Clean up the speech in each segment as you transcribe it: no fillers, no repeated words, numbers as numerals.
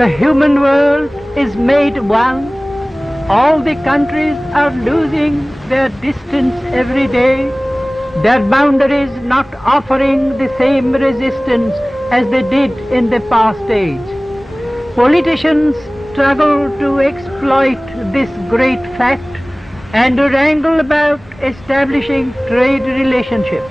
The human world is made one. All the countries are losing their distance every day, their boundaries not offering the same resistance as they did in the past age. Politicians struggle to exploit this great fact and wrangle about establishing trade relationships.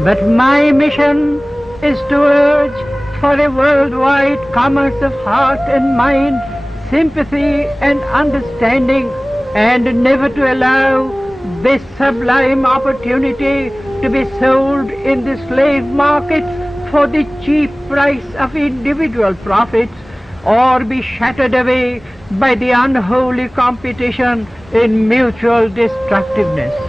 But my mission is to urge for a worldwide commerce of heart and mind, sympathy and understanding, and never to allow this sublime opportunity to be sold in the slave market for the cheap price of individual profits, or be shattered away by the unholy competition in mutual destructiveness.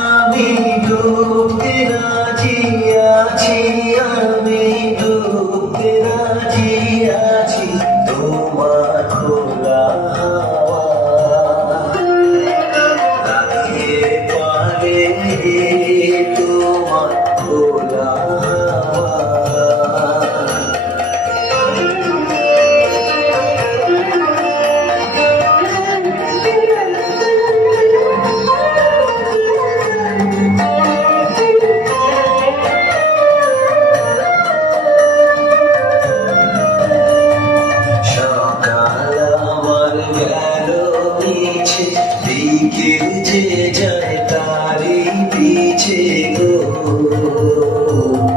আমি ডুবতে রাজি আছি আমি ডুবতে রাজি আছি তোমার খোলা হাওয়া লাগিয়ে পারে তোমার খোলা হাওয়া বিকেল যে যায় তারি পিছে গো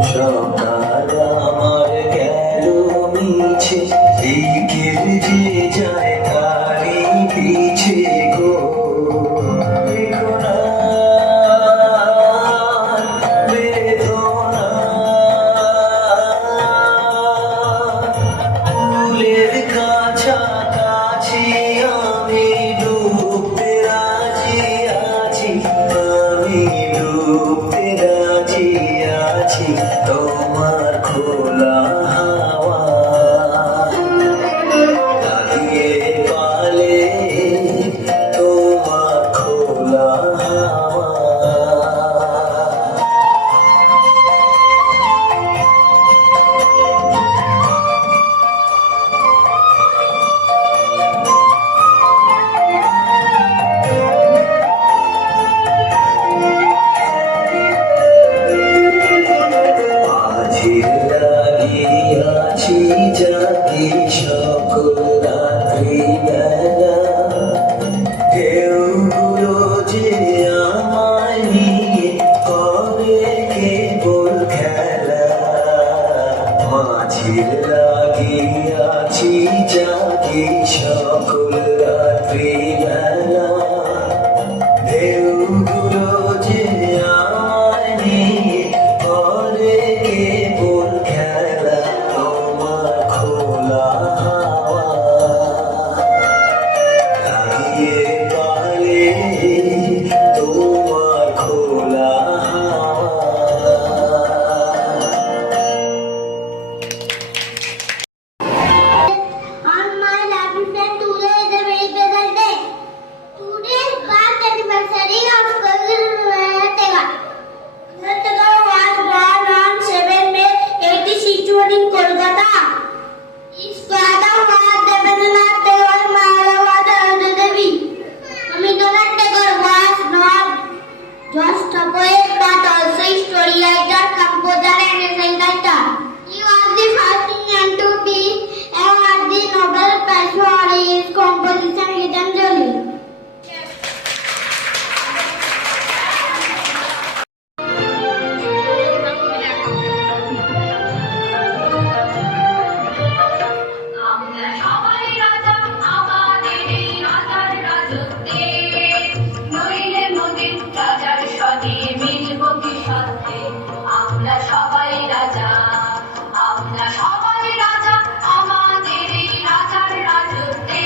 সকাল আমার গেল মিছে বিকেল যে যায় তারি পিছে গো বেদনা ফুলের কাছাকাছি আমি ডুবতে রাজি আছি তোমার খোলা হাওয়া লাগিয়ে পালে তোমার খোলা হাওয়া লাগিয়াছি জাতি সকল রাত্রি বেলা ঢেউগুলো যে আমায় নিয়ে করে কেবল খেলা মাঝির লাগিয়াছি জাতি সকল রাত্রি বেলা ঢেউগুলো যে আমায় নিয়ে করে কেবল খেলা তোমার খোলা হাওয়া লাগিয়ে পালে তোমার খোলা হাওয়া On my lovely friend, today is a very special day. Today is birth anniversary of Kavi Rabindranath Tagore. Rabindranath Tagore was born on 7 May 1861 in Kolkata. His father was Debendranath Tagore, mother was Radha Devi. Rabindranath Tagore was not just a poet but also a story writer, composer and essay writer. He was the first Indian to be awarded the Nobel Prize for his composition Gitanjali. আমরা সবাই রাজা আমাদের এই রাজার রাজত্বে নইলে মোদের রাজার সঙ্গে মিলব কি সত্যে আমরা সবাই রাজা আমাদের এই রাজার রাজত্বে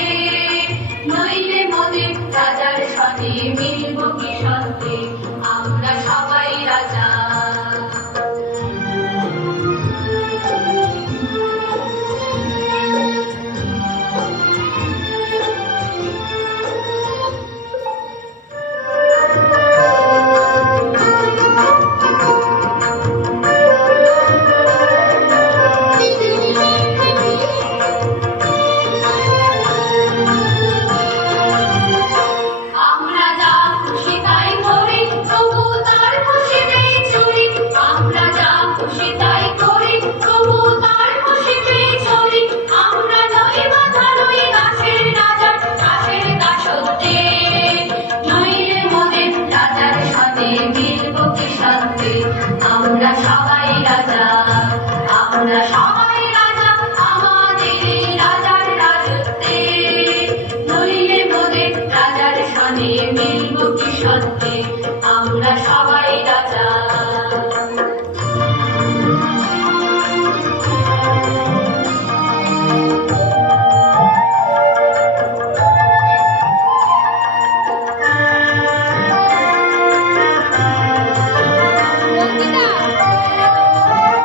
নইলে মোদের রাজার সঙ্গে মিলব কি সত্যে আমরা সবাই রাজা আমরা যা খুশি তাই করি তবু তার খুশিতেই চলি আমরা যা খুশি তাই করি তবু তার খুশিতেই চলি আমরা নই বাধা নই দাসের রাজার দাসত্বে নইলে মোদের রাজার সাথে মিলব কি সত্যে আমরা সবাই রাজা আমাদের এই রাজার রাজত্বে নইলে মোদের রাজার সনে মিলব কি সত্যে আমরা সবাই রাজা Bongita.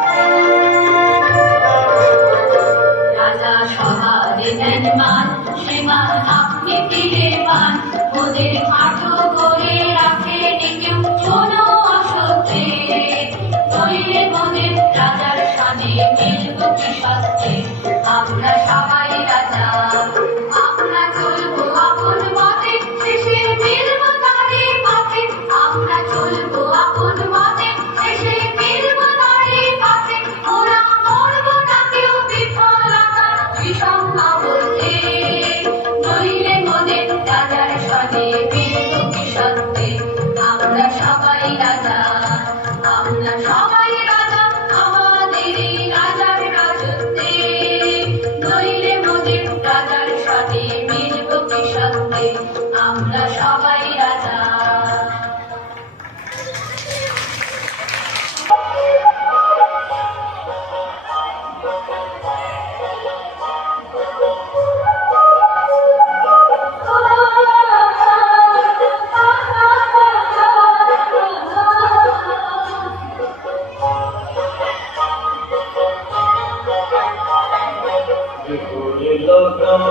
লগন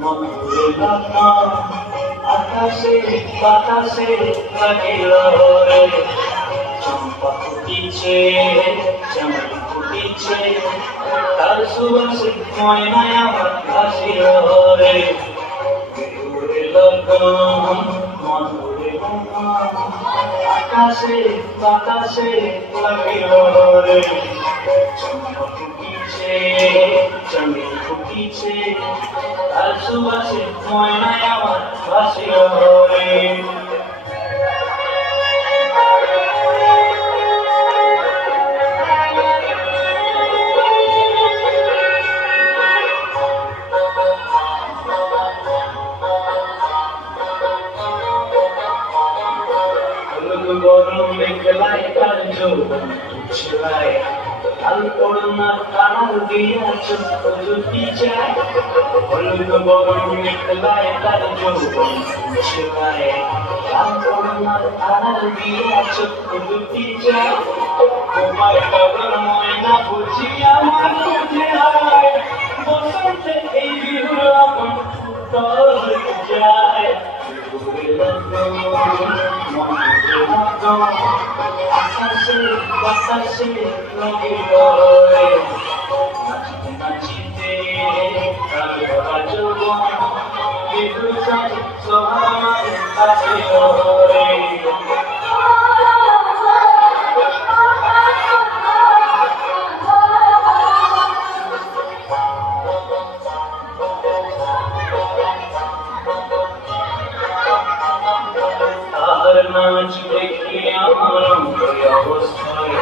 মধুর লগন আকাশে বাতাসে লাগিল রে চম্পা ফুটিছে চামেলি ফুটিছে তার সুবাসে ময়নায় আমার ভাসিল রে বিহুরে লগন মধুরে লগন আকাশে বাতাসে লাগিল রে চম্পা ফুটিছে চামেলি ফুটিছে তার সুবাসে ময়নায় আমার ভাসিল রে গরম মেঘলায় তার যৌবন ছিলায় আল করোনার কানাল দিয়া চোখ জুটি যায় হলুদ গরম মেঘলায় তার যৌবন ছিলায় আল করোনার কানাল দিয়া চোখ জুটি যায় তোমার কবর ময়না বুঝি আমার বুঝে হায় বসন্তে এই বিহুর আপন ফুটল যায় আকাশে বাতাসে লাগিল রে নাচিতে নাচিতে কালো যৌবন বিহু সাজ সবার আসিল রে তাহার নাচ দেখে আমার অবস্থায়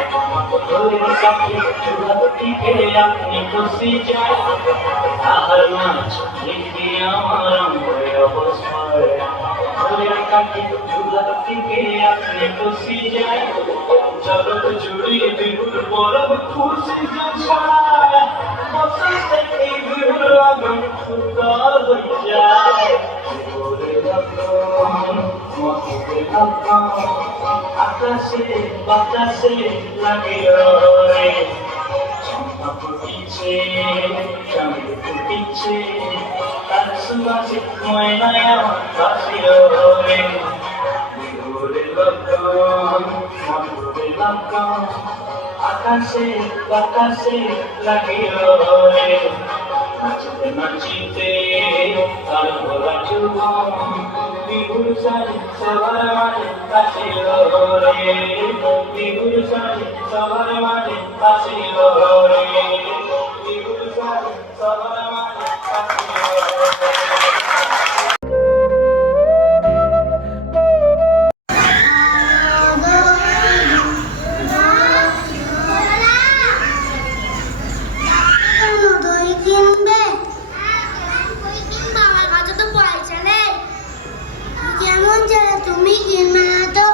ধরে কাকে চুরাটিকে আপনি খুশি যায় তাহার নাচ দেখে আমার অবস্থায় ধরে কাকে চুরাটিকে আপনি খুশি যায় জগৎ জুড়ে বিহুর পরব খুশি ছড়ায় বসন্তে এই বিহুর আগুন ফুটল যায় আকাশে বাতাসে লাগিল রে চম্পা ফুটিছে চামেলি ফুটিছে তার সুবাসে ময়নায় আমার ভাসিল রে বিহুরে লগন মধুরে লগন আকাশে বাতাসে লাগিল রে নাচিতে নাচিতে তার ভোলা যৌবন বিহুর সাজে সবার মাঝে আসিল রে বিহুর সাজে সবার মাঝে আসিল রে বিহুর সাজে সবার মাঝে আসিল রে তুমি কিনবে না তো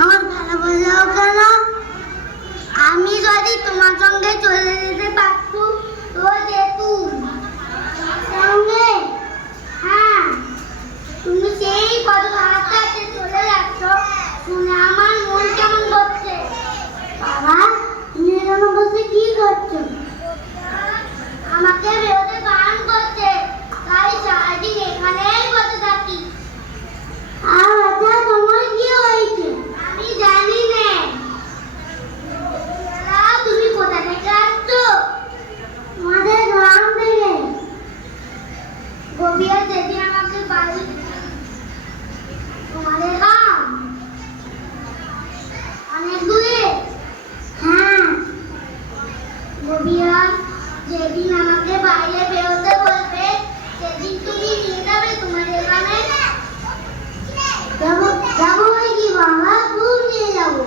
আমার ভালো বললেও কেন আমি যদি তোমার সঙ্গে চলে যেতে পারতুম তো যেতুম সঙ্গে হ্যাঁ তুমি সেই কত রাস্তাতে চলে যাচ্ছ শুনে আমার মন কেমন করছে বাবা তুমি এখানে বসে কি করছো আমাকে বেরোতে বারণ করছে তাই সারাদিন এখানেই বসে থাকি আচ্ছা তোমার কি হয়েছে আমি জানি না তুমি কোথা থেকে আসছো আমাদের গ্রাম থেকে গভীর যেদিন আমাকে বাড়ি তোমাদের গ্রাম অনেক দূরে হ্যাঁ গভীর যেদিন আমাকে বাইরে বেরোতে বলবে সেদিন তুমি নিয়ে যাবে তোমাদের গ্রামে যাবো কি বাবা খুব নিয়ে যাবো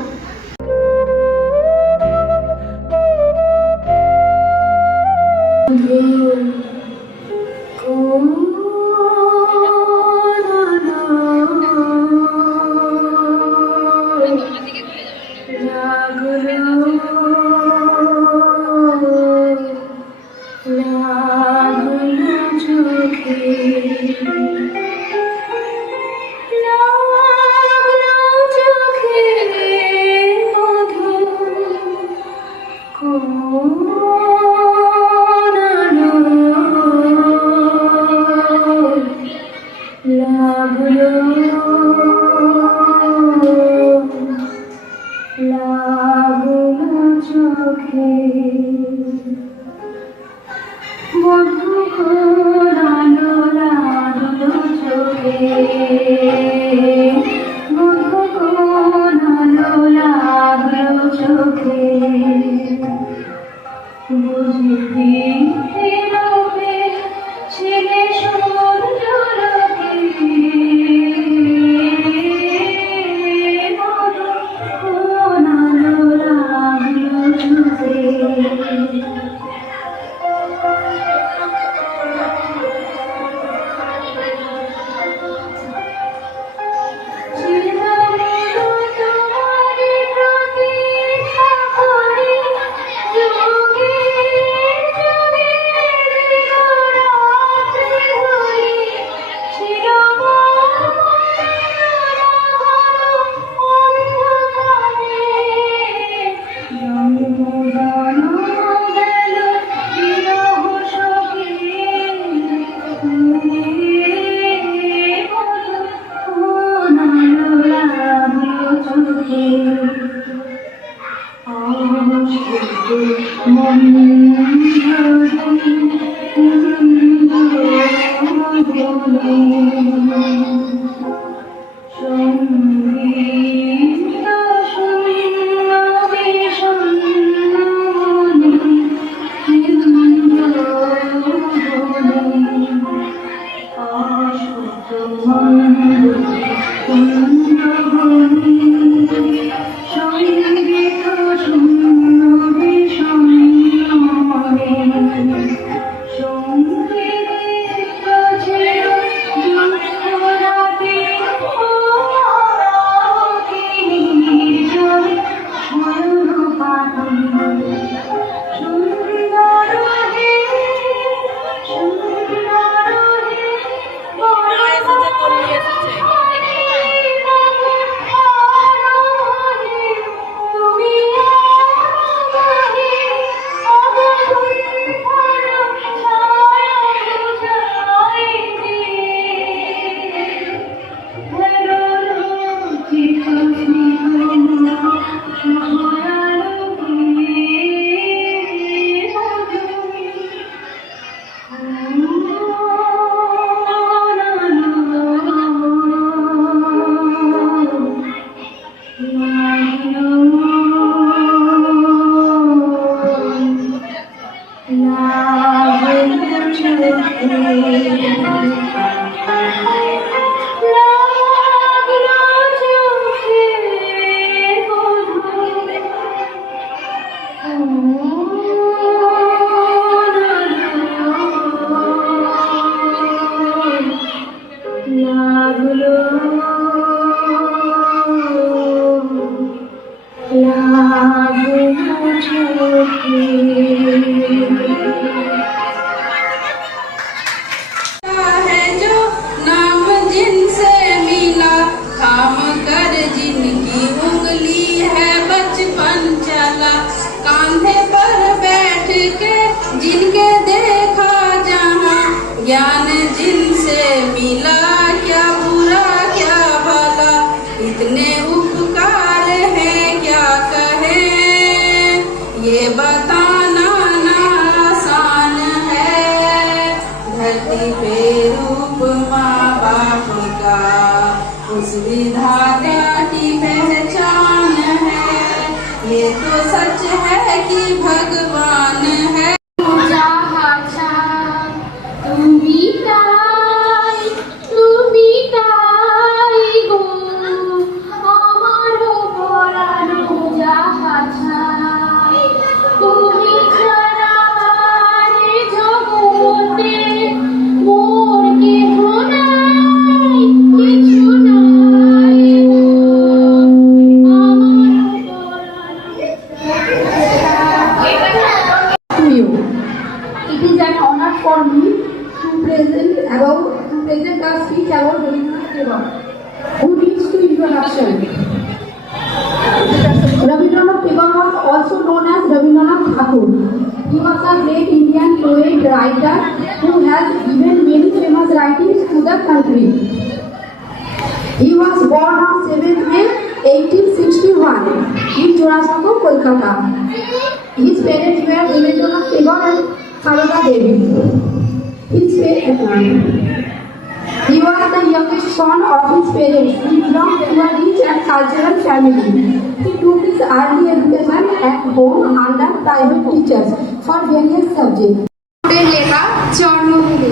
for various subjects. ওদের লেখা জন্মভূমি।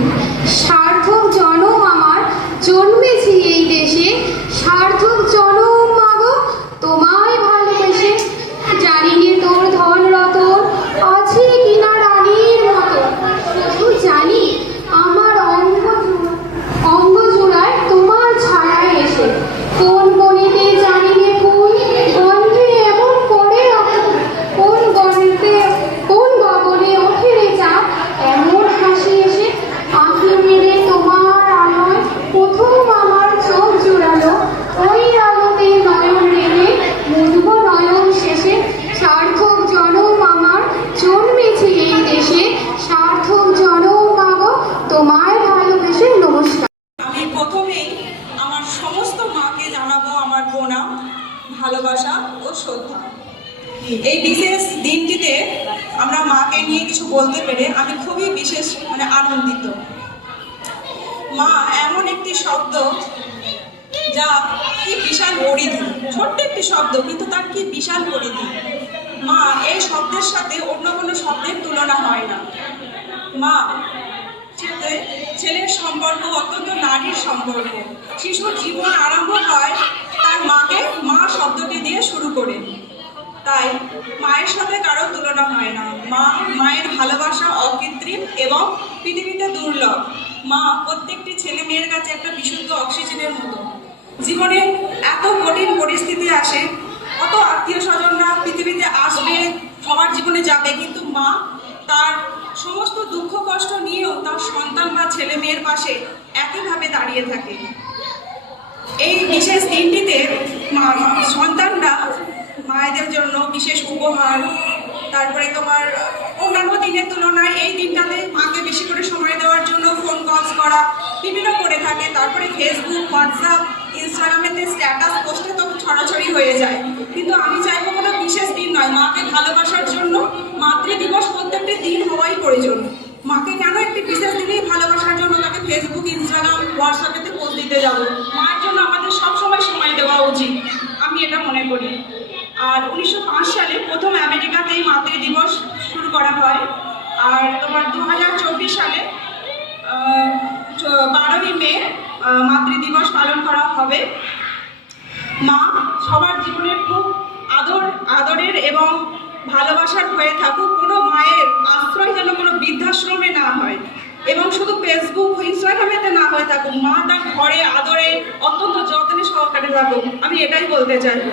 সার্থক জনম আমার, জন্মেছি এই দেশে, সার্থক জনম মাগো তোমায় ভালোবেসে। জানি নে তোর ধন রতন আছে কিনা রানীর মতো, শুধু জানি আমার অঙ্গ জোড়ায় তোমার ছায়ায় এসে। কোন বনেতে জানি নে ফুল গন্ধে এমন করে অকুল, কোন গগনে ওঠে রে চাঁদ এমন হাসি এসে। আঁখি মেলে তোমার আলোয় প্রথম আমার চোখ জোড়ালো, ওই আলোতে নয়ন রেলে মুগ্ধ নয়ন শেষে। সার্থক জনম আমার, জন্মেছি এই দেশে, সার্থক জনম মাগো তোমায় ভালোবেসে। নমস্কার। আমি প্রথমেই আমার সমস্ত মাকে জানাবো আমার প্রণাম, ভালোবাসা ও শ্রদ্ধা। এই বিশেষ দিনটিতে আমরা মাকে নিয়ে কিছু বলতে পেরে আমি খুবই বিশেষ আনন্দিত। মা এমন একটি শব্দ যা কি বিশাল পরিধি, ছোট্ট একটি শব্দ কিন্তু তার কি বিশাল পরিধি। মা এই শব্দের সাথে অন্য কোনো শব্দের তুলনা হয় না। মা ছেলের সম্পর্ক অত্যন্ত নারীর সম্পর্ক। শিশুর জীবন আরম্ভ হয় তার মাকে মা শব্দটি দিয়ে শুরু করে। তাই মায়ের সাথে কারো তুলনা হয় না। মায়ের ভালোবাসা অকৃত্রিম এবং পৃথিবীতে দুর্লভ। মা প্রত্যেকটি ছেলে মেয়ের কাছে একটা বিশুদ্ধ অক্সিজেনের মতো। জীবনে এত কঠিন পরিস্থিতি আসে, কত আত্মীয় স্বজনরা পৃথিবীতে আসবে, সবার জীবনে যাবে, কিন্তু মা তার সমস্ত দুঃখ কষ্ট নিয়েও তার সন্তান বা ছেলে মেয়ের পাশে একইভাবে দাঁড়িয়ে থাকে। এই বিশেষ দিনটিতে সন্তানরা মায়েদের জন্য বিশেষ উপহার, তারপরে তোমার অন্যান্য দিনের তুলনায় এই দিনটাতে মাকে বেশি করে সময় দেওয়ার জন্য ফোন কলস করা বিভিন্ন করে থাকে। তারপরে ফেসবুক, হোয়াটসঅ্যাপ, ইনস্টাগ্রামেতে স্ট্যাটাস পোস্টে তো ছড়াছড়ি হয়ে যায়। কিন্তু আমি চাইবো কোনো বিশেষ দিন নয়, মাকে ভালোবাসার জন্য মাতৃদিবস প্রত্যেকটি দিন হওয়াই প্রয়োজন। মাকে কেন একটি বিশেষ দিনেই ভালোবাসার জন্য তাকে ফেসবুক, ইনস্টাগ্রাম, হোয়াটসঅ্যাপেতে পোস্ট দিতে যাবো? মায়ের জন্য আমাদের সবসময় সময় দেওয়া উচিত, আমি এটা মনে করি। আর 1905 সালে প্রথম আমেরিকাতে এই মাতৃদিবস শুরু করা হয়। আর তোমার 2024 সালে 12ই মে মাতৃদিবস পালন করা হবে। মা সবার জীবনে খুব আদরের এবং ভালোবাসার হয়ে থাকুক। কোনো মায়ের আশ্রয় যেন কোনো বৃদ্ধাশ্রমে না হয় এবং শুধু ফেসবুক, ইনস্টাগ্রামেতে না হয়ে থাকুক। মা তার ঘরে আদরে অত্যন্ত যত্নে সহকারে থাকুক, আমি এটাই বলতে চাইবো।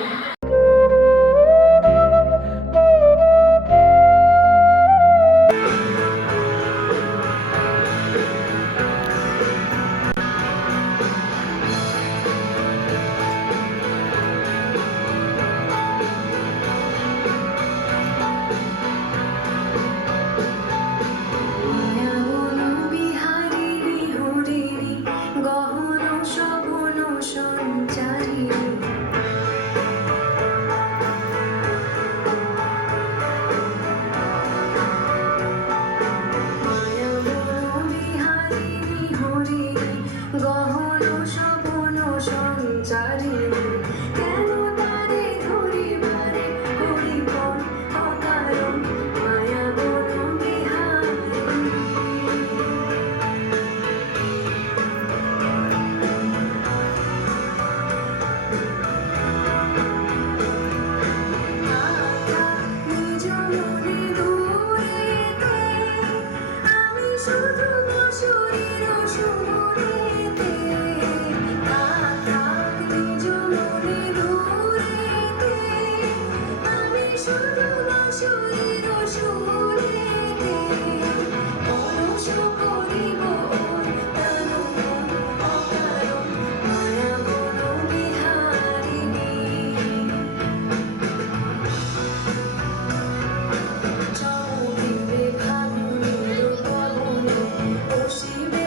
She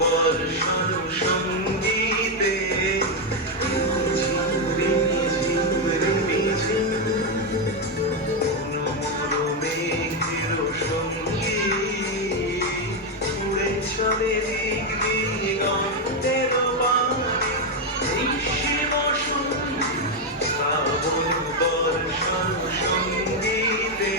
বর্ষণ সঙ্গীতে মেঘের সঙ্গী উড়ে চলে দিক দিগন্তের বাণী শিব শ্রাবণ বর্ষণ সঙ্গীতে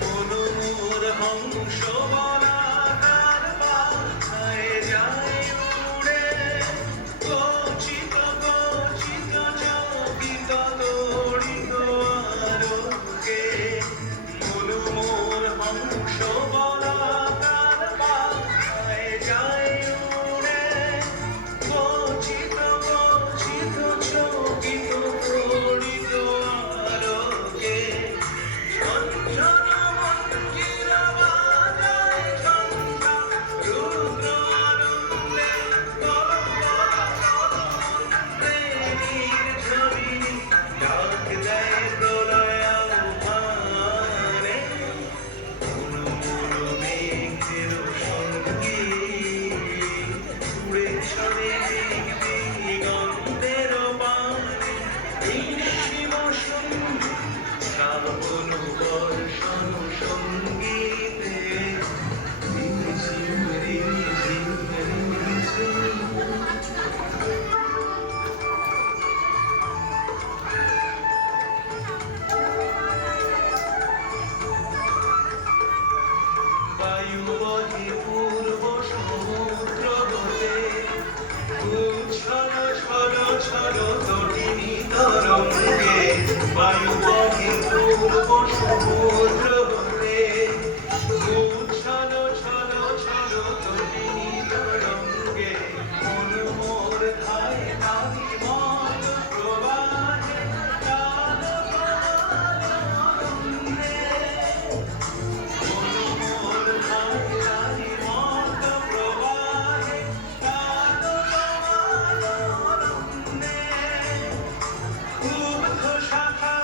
মনোমোর হংস বলাকার পাথায় যায় উড়ে গচিত গচিত চকিত দড়িত আলোকে মনোমোর হংস বলাকার পাথায় যায় উড়ে গচিত গচিত চকিত দড়িত আলোকে ঝনঝন মঞ্জির বাজায় ঝঞ্ঝা রুদ্র আনন্দে নির্ঝরিণী ডাক দেয় প্রলয় আহ্বানে মনোমোর মেঘের সঙ্গী উড়ে চলে দিক দিগন্তের বাণী শিব সঙ্গী শ্রাবণ বর্ষণ সঙ্গীতে রিমঝিম রিমঝিম রিমঝিম বায়ু বহে পূর্ব সমুদ্র হতে উচ্ছল ছল ছল তটিনী তরঙ্গে বায়ু বহে পূর্ব সমুদ্র হতে উচ্ছল ছল ছল তটিনী তরঙ্গে মনোমোর ধায় নারী মত প্রবাহে কাল কালানন্দে মনোমোর ধায় নারী মত প্রবাহে কাল কালানন্দে উদ্ধ শাখা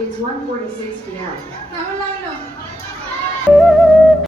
It's 1:46 p.m. Never mind.